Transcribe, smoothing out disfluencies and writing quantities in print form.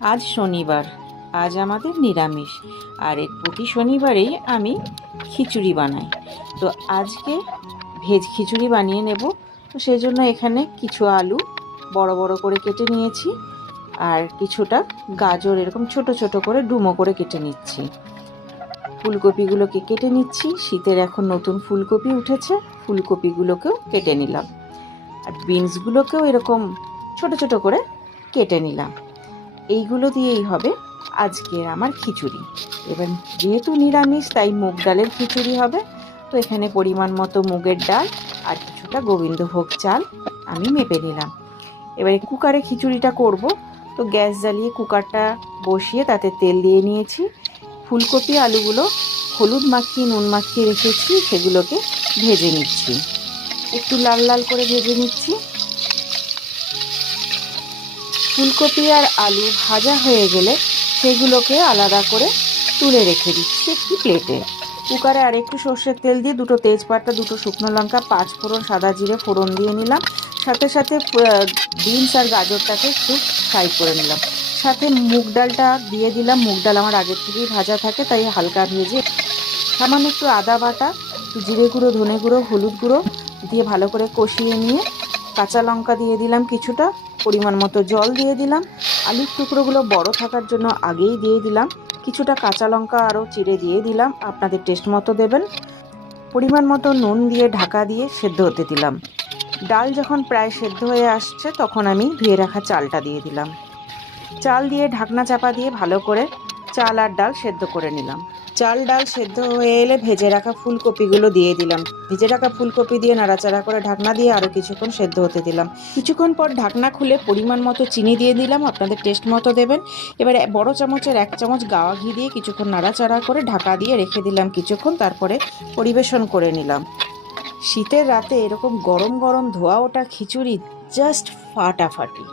আজ শনিবার, আজ আমাদের নিরামিষ। আর এর প্রতি শনিবারেই আমি খিচুড়ি বানাই। তো আজকে ভেজ খিচুড়ি বানিয়ে নেব। তো সেই জন্য এখানে কিছু আলু বড় বড় করে কেটে নিয়েছি, আর কিছুটা গাজর এরকম ছোট ছোট করে ডুমো করে কেটে নিচ্ছি। ফুলকপিগুলোকে কেটে নিচ্ছি, শীতের এখন নতুন ফুলকপি উঠেছে, ফুলকপিগুলোকেও কেটে নিলাম। আর বিনসগুলোকেও এরকম ছোট ছোট করে কেটে নিলাম। এইগুলো দিয়েই হবে আজকের আমার খিচুড়ি। এবার যেহেতু নিরামিষ তাই মুগ ডালের খিচুড়ি হবে। তো এখানে পরিমাণ মতো মুগের ডাল আর কিছুটা গোবিন্দভোগ চাল আমি মেপে নিলাম। এবারে কুকারে খিচুড়িটা করব। তো গ্যাস জ্বালিয়ে কুকারটা বসিয়ে তাতে তেল দিয়ে নিয়েছি। ফুলকপি আলুগুলো হলুদ মাখিয়ে নুন মাখিয়ে রেখেছি, সেগুলোকে ভেজে নিচ্ছি। একটু লাল লাল করে ভেজে নিচ্ছি। ফুলকপি আর আলু ভাজা হয়ে গেলে সেগুলোকে আলাদা করে তুলে রেখে দিচ্ছি একটি প্লেটে। কুকারে আর একটু সর্ষের তেল দিয়ে দুটো তেজপাতা, দুটো শুকনো লঙ্কা, 5 ফোড়ন, সাদা জিরে ফোড়ন দিয়ে নিলাম। সাথে সাথে বিনস আর গাজরটাকে একটু ফ্রাই করে নিলাম। সাথে মুগ ডালটা দিয়ে দিলাম। মুগ ডাল আমার আগের থেকেই ভাজা থাকে, তাই হালকা ভেজে সামান্য একটু আদা বাটা, একটু জিরে গুঁড়ো, ধনে গুঁড়ো, হলুদ গুঁড়ো দিয়ে ভালো করে কষিয়ে নিয়ে কাঁচা লঙ্কা দিয়ে দিলাম কিছুটা, পরিমাণ মতো জল দিয়ে দিলাম। আলুর টুকরোগুলো বড় থাকার জন্য আগেই দিয়ে দিলাম। কিছুটা কাঁচা লঙ্কা আরও চিড়ে দিয়ে দিলাম, আপনাদের টেস্ট মতো দেবেন। পরিমাণ মতো নুন দিয়ে ঢাকা দিয়ে সেদ্ধ হতে দিলাম। ডাল যখন প্রায় সেদ্ধ হয়ে আসছে তখন আমি ধুয়ে রাখা চালটা দিয়ে দিলাম। চাল দিয়ে ঢাকনা চাপা দিয়ে ভালো করে চাল আর ডাল সেদ্ধ করে নিলাম। চাল ডাল সেদ্ধ হয়ে এলে ভেজে রাখা ফুলকপিগুলো দিয়ে দিলাম। ভেজে রাখা ফুলকপি দিয়ে নাড়াচাড়া করে ঢাকনা দিয়ে আরও কিছুক্ষণ সেদ্ধ হতে দিলাম। কিছুক্ষণ পর ঢাকনা খুলে পরিমাণ মতো চিনি দিয়ে দিলাম, আপনাদের টেস্ট মতো দেবেন। এবারে বড় চামচের 1 চামচ গাওয়া ঘি দিয়ে কিছুক্ষণ নাড়াচাড়া করে ঢাকা দিয়ে রেখে দিলাম কিছুক্ষণ, তারপরে পরিবেশন করে নিলাম। শীতের রাতে এরকম গরম গরম ধোয়া ওঠা খিচুড়ি জাস্ট ফাটাফাটি।